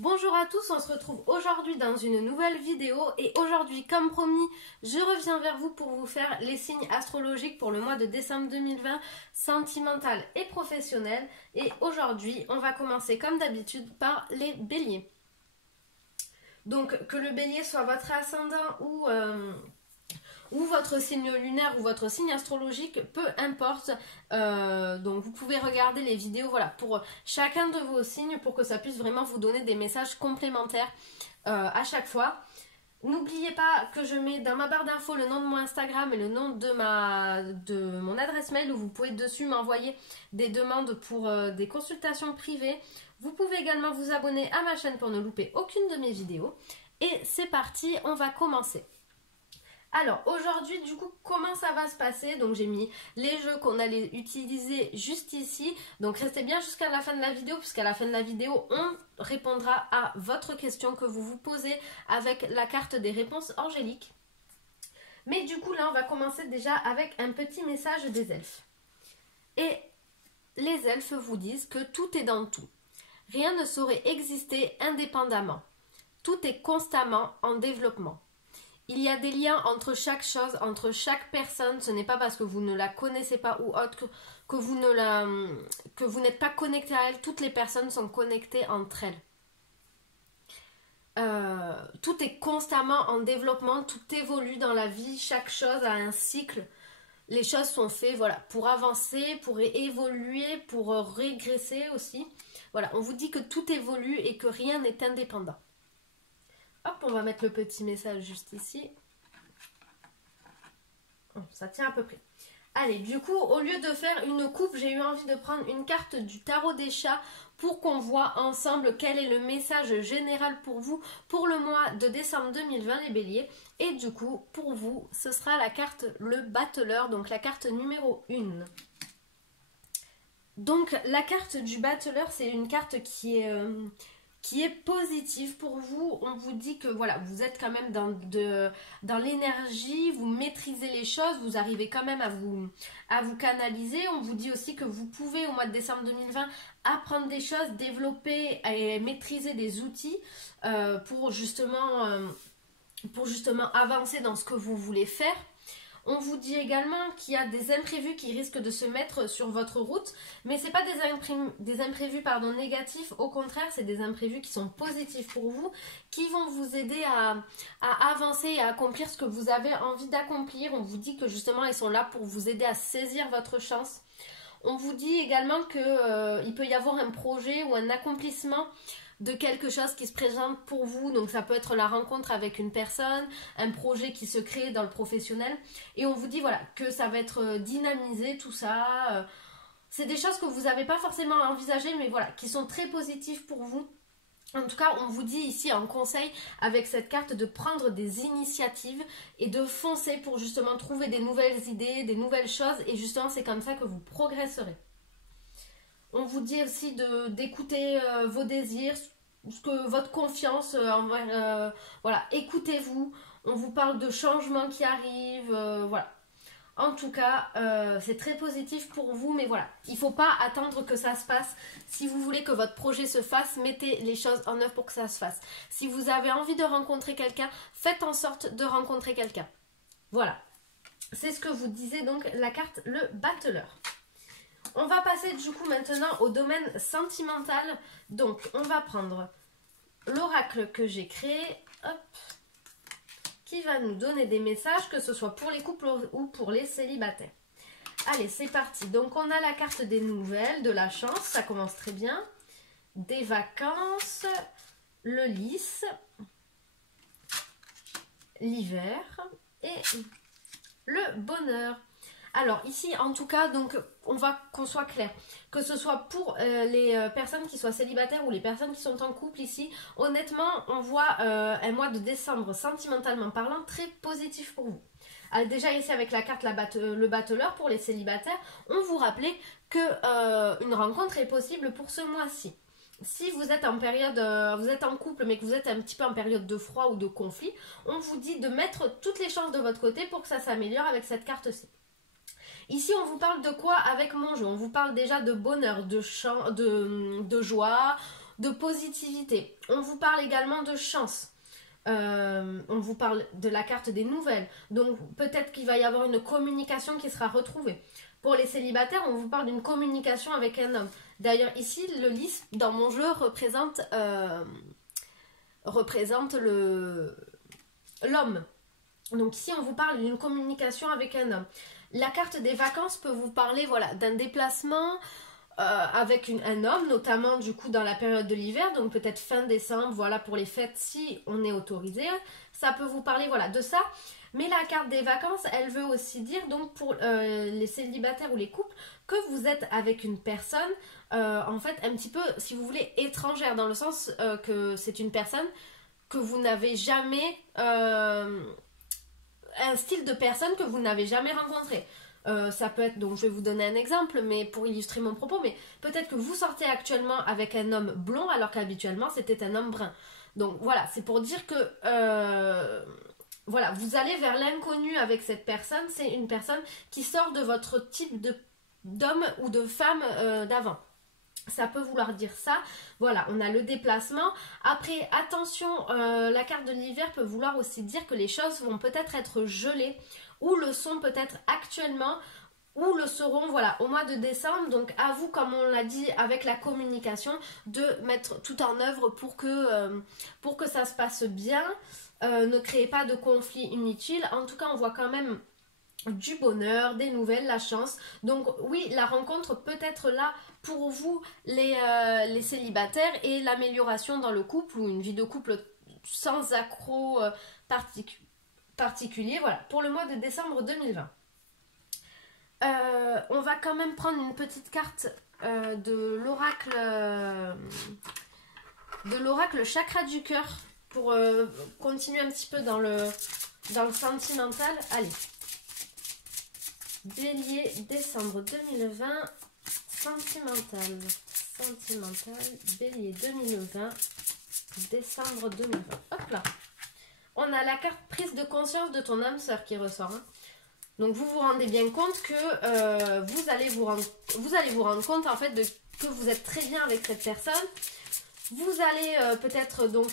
Bonjour à tous, on se retrouve aujourd'hui dans une nouvelle vidéo et aujourd'hui, comme promis, je reviens vers vous pour vous faire les signes astrologiques pour le mois de décembre 2020, sentimental et professionnel. Et aujourd'hui, on va commencer comme d'habitude par les béliers. Donc, que le bélier soit votre ascendant ou votre signe lunaire ou votre signe astrologique, peu importe. Donc vous pouvez regarder les vidéos pour chacun de vos signes pour que ça puisse vraiment vous donner des messages complémentaires à chaque fois. N'oubliez pas que je mets dans ma barre d'infos le nom de mon Instagram et le nom de mon adresse mail où vous pouvez dessus m'envoyer des demandes pour des consultations privées. Vous pouvez également vous abonner à ma chaîne pour ne louper aucune de mes vidéos. Et c'est parti, on va commencer. Alors aujourd'hui du coup comment ça va se passer? Donc j'ai mis les jeux qu'on allait utiliser juste ici. Donc restez bien jusqu'à la fin de la vidéo puisqu'à la fin de la vidéo on répondra à votre question que vous vous posez avec la carte des réponses angéliques. Mais du coup là on va commencer déjà avec un petit message des elfes. Et les elfes vous disent que tout est dans tout. Rien ne saurait exister indépendamment. Tout est constamment en développement. Il y a des liens entre chaque chose, entre chaque personne. Ce n'est pas parce que vous ne la connaissez pas ou autre que vous n'êtes pas connecté à elle. Toutes les personnes sont connectées entre elles. Tout est constamment en développement, tout évolue dans la vie, chaque chose a un cycle. Les choses sont faites pour avancer, pour évoluer, pour régresser aussi. Voilà, on vous dit que tout évolue et que rien n'est indépendant. Hop, on va mettre le petit message juste ici. Ça tient à peu près. Allez, du coup, au lieu de faire une coupe, j'ai eu envie de prendre une carte du tarot des chats pour qu'on voit ensemble quel est le message général pour vous pour le mois de décembre 2020, les béliers. Et du coup, pour vous, ce sera la carte le battleur, donc la carte numéro 1. Donc, la carte du battleur, c'est une carte qui est positive pour vous. On vous dit que voilà, vous êtes quand même dans l'énergie, vous maîtrisez les choses, vous arrivez quand même à vous canaliser. On vous dit aussi que vous pouvez au mois de décembre 2020 apprendre des choses, développer et maîtriser des outils pour justement avancer dans ce que vous voulez faire. On vous dit également qu'il y a des imprévus qui risquent de se mettre sur votre route, mais ce n'est pas des imprévus négatifs, au contraire, c'est des imprévus qui sont positifs pour vous, qui vont vous aider à avancer et à accomplir ce que vous avez envie d'accomplir. On vous dit que justement, ils sont là pour vous aider à saisir votre chance. On vous dit également qu'il peut y avoir un projet ou un accomplissement de quelque chose qui se présente pour vous, donc ça peut être la rencontre avec une personne, un projet qui se crée dans le professionnel, et on vous dit que ça va être dynamisé, tout ça, c'est des choses que vous n'avez pas forcément envisagées, mais qui sont très positives pour vous. En tout cas, on vous dit ici en conseil avec cette carte de prendre des initiatives et de foncer pour justement trouver des nouvelles idées, des nouvelles choses, et justement c'est comme ça que vous progresserez. On vous dit aussi d'écouter vos désirs, votre confiance envers... écoutez-vous. On vous parle de changements qui arrivent. En tout cas, c'est très positif pour vous. Mais il ne faut pas attendre que ça se passe. Si vous voulez que votre projet se fasse, mettez les choses en œuvre pour que ça se fasse. Si vous avez envie de rencontrer quelqu'un, faites en sorte de rencontrer quelqu'un. Voilà. C'est ce que vous disait donc la carte le battleur. On va passer du coup maintenant au domaine sentimental. Donc on va prendre l'oracle que j'ai créé, hop, qui va nous donner des messages, que ce soit pour les couples ou pour les célibataires. Allez, c'est parti. Donc on a la carte des nouvelles, de la chance, ça commence très bien. Des vacances, le lys, l'hiver et le bonheur. Alors ici en tout cas, donc on va qu'on soit clair, que ce soit pour les personnes qui soient célibataires ou les personnes qui sont en couple ici, honnêtement on voit un mois de décembre sentimentalement parlant très positif pour vous. Alors, déjà ici avec la carte le battleur pour les célibataires, on vous rappelait que une rencontre est possible pour ce mois-ci. Si vous êtes en période, vous êtes en couple mais que vous êtes un petit peu en période de froid ou de conflit, on vous dit de mettre toutes les chances de votre côté pour que ça s'améliore avec cette carte-ci. Ici, on vous parle de quoi avec mon jeu? On vous parle déjà de bonheur, de joie, de positivité. On vous parle également de chance. On vous parle de la carte des nouvelles. Donc peut-être qu'il va y avoir une communication qui sera retrouvée. Pour les célibataires, on vous parle d'une communication avec un homme. D'ailleurs ici, le lys dans mon jeu représente l'homme. Donc ici, on vous parle d'une communication avec un homme. La carte des vacances peut vous parler voilà, d'un déplacement avec un homme, notamment du coup dans la période de l'hiver, donc peut-être fin décembre, voilà pour les fêtes si on est autorisé. Ça peut vous parler voilà, de ça. Mais la carte des vacances, elle veut aussi dire donc pour les célibataires ou les couples que vous êtes avec une personne en fait un petit peu, si vous voulez, étrangère, dans le sens que c'est une personne que vous n'avez jamais... un style de personne que vous n'avez jamais rencontré. Ça peut être, donc je vais vous donner un exemple mais pour illustrer mon propos, mais peut-être que vous sortez actuellement avec un homme blond alors qu'habituellement c'était un homme brun. Donc voilà, c'est pour dire que voilà, vous allez vers l'inconnu avec cette personne. C'est une personne qui sort de votre type d'homme ou de femme d'avant. Ça peut vouloir dire ça. Voilà, on a le déplacement. Après, attention, la carte de l'hiver peut vouloir aussi dire que les choses vont peut-être être gelées ou le sont peut-être actuellement ou le seront voilà, au mois de décembre. Donc à vous, comme on l'a dit, avec la communication, de mettre tout en œuvre pour que ça se passe bien. Ne créez pas de conflits inutiles. En tout cas, on voit quand même du bonheur, des nouvelles, la chance. Donc oui, la rencontre peut être là pour vous les célibataires et l'amélioration dans le couple ou une vie de couple sans accroc particulier. Voilà, pour le mois de décembre 2020. On va quand même prendre une petite carte de l'oracle chakra du cœur pour continuer un petit peu dans le sentimental. Allez. Bélier, décembre 2020, sentimental, Bélier 2020, décembre 2020. Hop là. On a la carte prise de conscience de ton âme sœur qui ressort. Hein. Donc vous vous rendez bien compte que vous allez vous rendre compte en fait que vous êtes très bien avec cette personne. Vous allez peut-être donc,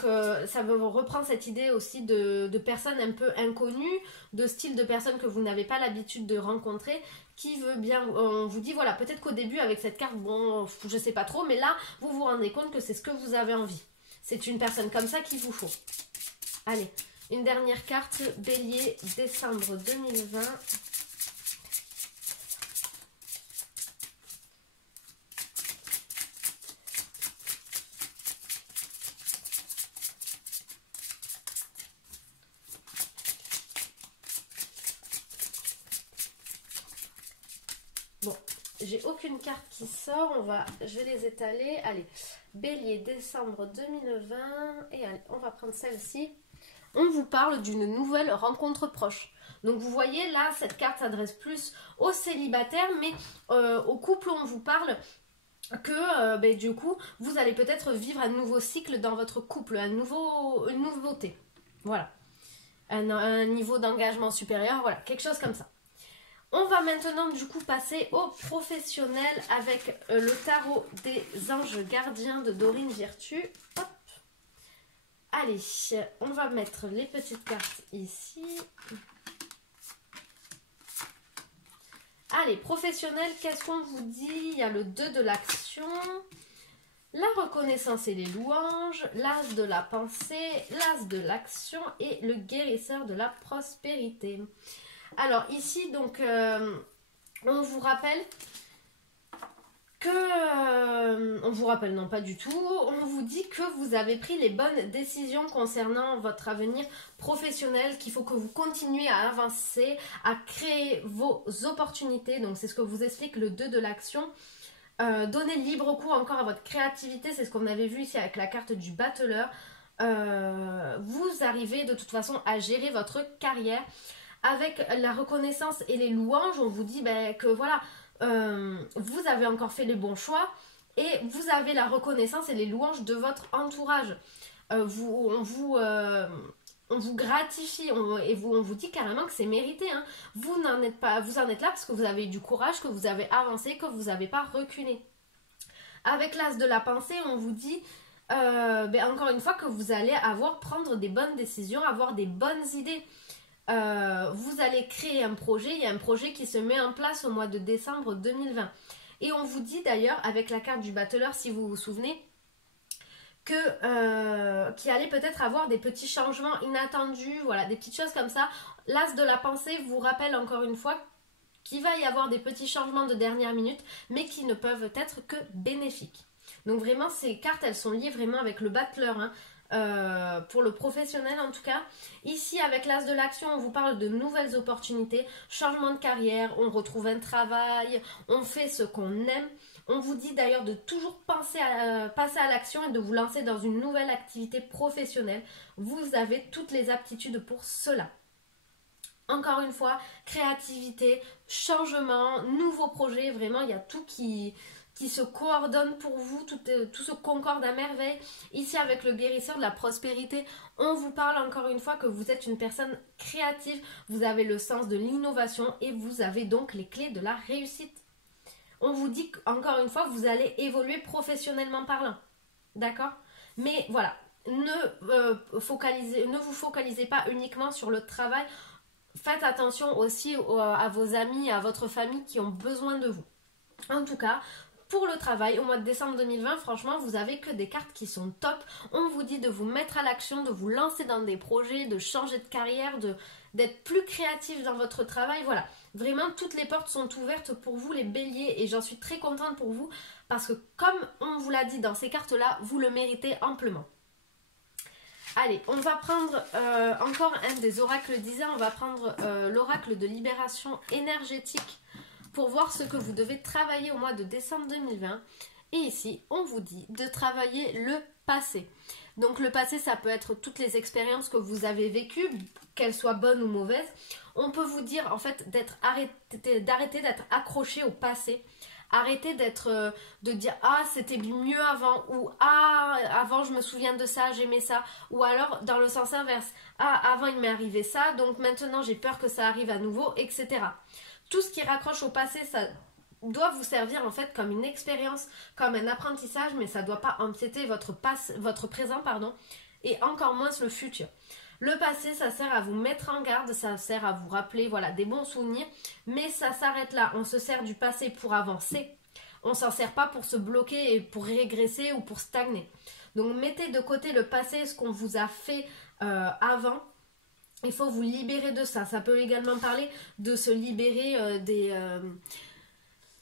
ça veut reprendre cette idée aussi de personnes un peu inconnues, de style de personnes que vous n'avez pas l'habitude de rencontrer, qui veut bien, on vous dit voilà, peut-être qu'au début avec cette carte, bon, je sais pas trop, mais là, vous vous rendez compte que c'est ce que vous avez envie. C'est une personne comme ça qu'il vous faut. Allez, une dernière carte, Bélier, décembre 2020. Bon, j'ai aucune carte qui sort, je vais les étaler. Allez, Bélier, décembre 2020, et allez, on va prendre celle-ci. On vous parle d'une nouvelle rencontre proche. Donc vous voyez, là, cette carte s'adresse plus aux célibataires, mais au couple, on vous parle que du coup, vous allez peut-être vivre un nouveau cycle dans votre couple, une nouveauté. Voilà. Un niveau d'engagement supérieur, voilà, quelque chose comme ça. On va maintenant du coup passer au professionnel avec le tarot des anges gardiens de Dorine Virtue. Hop. Allez, on va mettre les petites cartes ici. Allez, professionnel, qu'est-ce qu'on vous dit? Il y a le 2 de l'action, la reconnaissance et les louanges, l'as de la pensée, l'as de l'action et le guérisseur de la prospérité. Alors ici, donc, on vous rappelle que... on vous rappelle, non pas du tout, on vous dit que vous avez pris les bonnes décisions concernant votre avenir professionnel, qu'il faut que vous continuiez à avancer, à créer vos opportunités. Donc c'est ce que vous explique le 2 de l'action. Donnez libre cours encore à votre créativité, c'est ce qu'on avait vu ici avec la carte du battleur. Vous arrivez de toute façon à gérer votre carrière. Avec la reconnaissance et les louanges, on vous dit que voilà, vous avez encore fait les bons choix et vous avez la reconnaissance et les louanges de votre entourage. On vous gratifie et on vous dit carrément que c'est mérité. Hein. Vous en êtes là parce que vous avez eu du courage, que vous avez avancé, que vous n'avez pas reculé. Avec l'as de la pensée, on vous dit encore une fois que vous allez prendre des bonnes décisions, avoir des bonnes idées. Vous allez créer un projet, il y a un projet qui se met en place au mois de décembre 2020. Et on vous dit d'ailleurs, avec la carte du battleur, si vous vous souvenez, qu'il allait peut-être avoir des petits changements inattendus, voilà, des petites choses comme ça. L'as de la pensée vous rappelle encore une fois qu'il va y avoir des petits changements de dernière minute, mais qui ne peuvent être que bénéfiques. Donc vraiment, ces cartes, elles sont liées vraiment avec le battleur, hein. Pour le professionnel en tout cas. Ici avec l'as de l'action, on vous parle de nouvelles opportunités, changement de carrière, on retrouve un travail, on fait ce qu'on aime. On vous dit d'ailleurs de toujours passer à l'action et de vous lancer dans une nouvelle activité professionnelle. Vous avez toutes les aptitudes pour cela. Encore une fois, créativité, changement, nouveaux projets, vraiment il y a tout qui se coordonne pour vous, tout se concorde à merveille. Ici avec le guérisseur de la prospérité, on vous parle encore une fois que vous êtes une personne créative, vous avez le sens de l'innovation et vous avez donc les clés de la réussite. On vous dit encore une fois que vous allez évoluer professionnellement parlant, d'accord? Mais voilà, ne vous focalisez pas uniquement sur le travail, faites attention aussi à vos amis, à votre famille qui ont besoin de vous. En tout cas, pour le travail, au mois de décembre 2020, franchement, vous avez que des cartes qui sont top. On vous dit de vous mettre à l'action, de vous lancer dans des projets, de changer de carrière, d'être plus créatif dans votre travail. Voilà, vraiment, toutes les portes sont ouvertes pour vous, les béliers, et j'en suis très contente pour vous parce que, comme on vous l'a dit dans ces cartes-là, vous le méritez amplement. Allez, on va prendre encore un des oracles d'Isa. On va prendre l'oracle de libération énergétique pour voir ce que vous devez travailler au mois de décembre 2020. Et ici, on vous dit de travailler le passé. Donc le passé, ça peut être toutes les expériences que vous avez vécues, qu'elles soient bonnes ou mauvaises. On peut vous dire en fait d'arrêter d'être accroché au passé. Arrêtez de dire « Ah, c'était mieux avant » ou « Ah, avant je me souviens de ça, j'aimais ça » ou alors dans le sens inverse « Ah, avant il m'est arrivé ça, donc maintenant j'ai peur que ça arrive à nouveau, etc. » Tout ce qui raccroche au passé, ça doit vous servir en fait comme une expérience, comme un apprentissage, mais ça ne doit pas empiéter votre présent, et encore moins le futur. Le passé, ça sert à vous mettre en garde, ça sert à vous rappeler voilà, des bons souvenirs, mais ça s'arrête là. On se sert du passé pour avancer. On ne s'en sert pas pour se bloquer et pour régresser ou pour stagner. Donc mettez de côté le passé, ce qu'on vous a fait avant. Il faut vous libérer de ça. Ça peut également parler de se libérer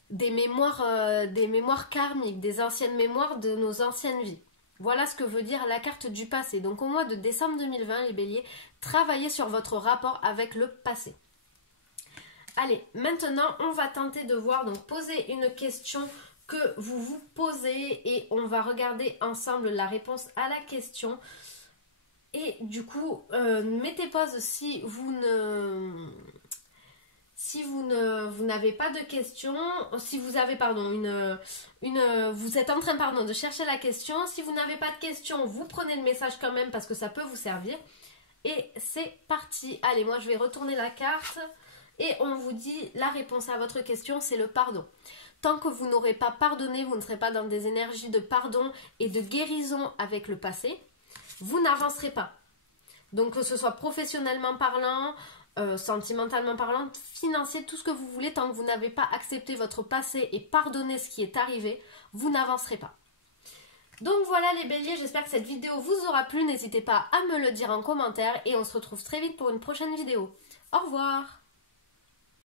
des mémoires karmiques, des anciennes mémoires de nos anciennes vies. Voilà ce que veut dire la carte du passé. Donc au mois de décembre 2020, les béliers, travaillez sur votre rapport avec le passé. Allez, maintenant on va tenter de voir, donc poser une question que vous vous posez et on va regarder ensemble la réponse à la question. Et du coup, mettez pause si vous n'avez pas de question, si vous avez vous êtes en train de chercher la question, si vous n'avez pas de question, vous prenez le message quand même parce que ça peut vous servir. Et c'est parti. Allez, moi je vais retourner la carte et on vous dit la réponse à votre question, c'est le pardon. Tant que vous n'aurez pas pardonné, vous ne serez pas dans des énergies de pardon et de guérison avec le passé, vous n'avancerez pas. Donc que ce soit professionnellement parlant, sentimentalement parlant, financier, tout ce que vous voulez, tant que vous n'avez pas accepté votre passé et pardonné ce qui est arrivé, vous n'avancerez pas. Donc voilà les béliers, j'espère que cette vidéo vous aura plu, n'hésitez pas à me le dire en commentaire et on se retrouve très vite pour une prochaine vidéo. Au revoir!